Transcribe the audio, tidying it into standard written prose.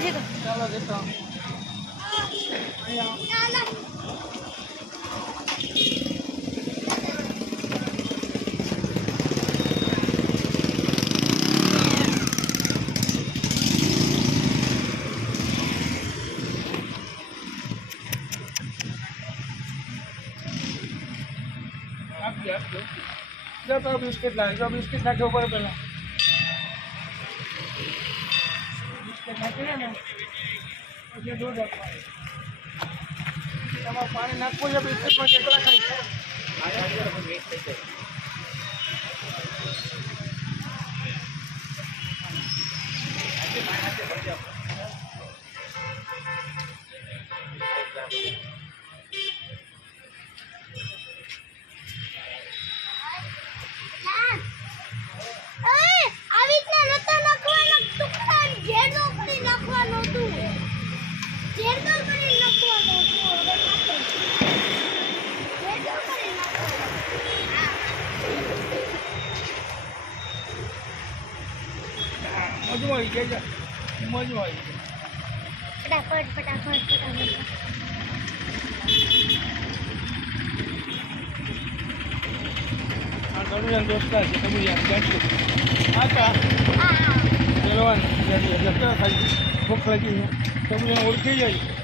છે કે ચાલો જતો આપજો જો તો બિસ્કિટ લાવ જો બિસ્કિટ નાખ્યો ઉપર પેલા બિસ્કિટ નાખી ને પછી દૂધ આપવાનું તમારે પાણી નાખવું છે બિસ્કિટમાં કેટલા ખાઈ મજમાં આવી જાય મજમાં આવી જાય ફટાફટ આ ઘણું દોસ્તા છે તમે આચા ચલવાનું ખાઈ ભૂખ લાગી તમે ઓળખી જાય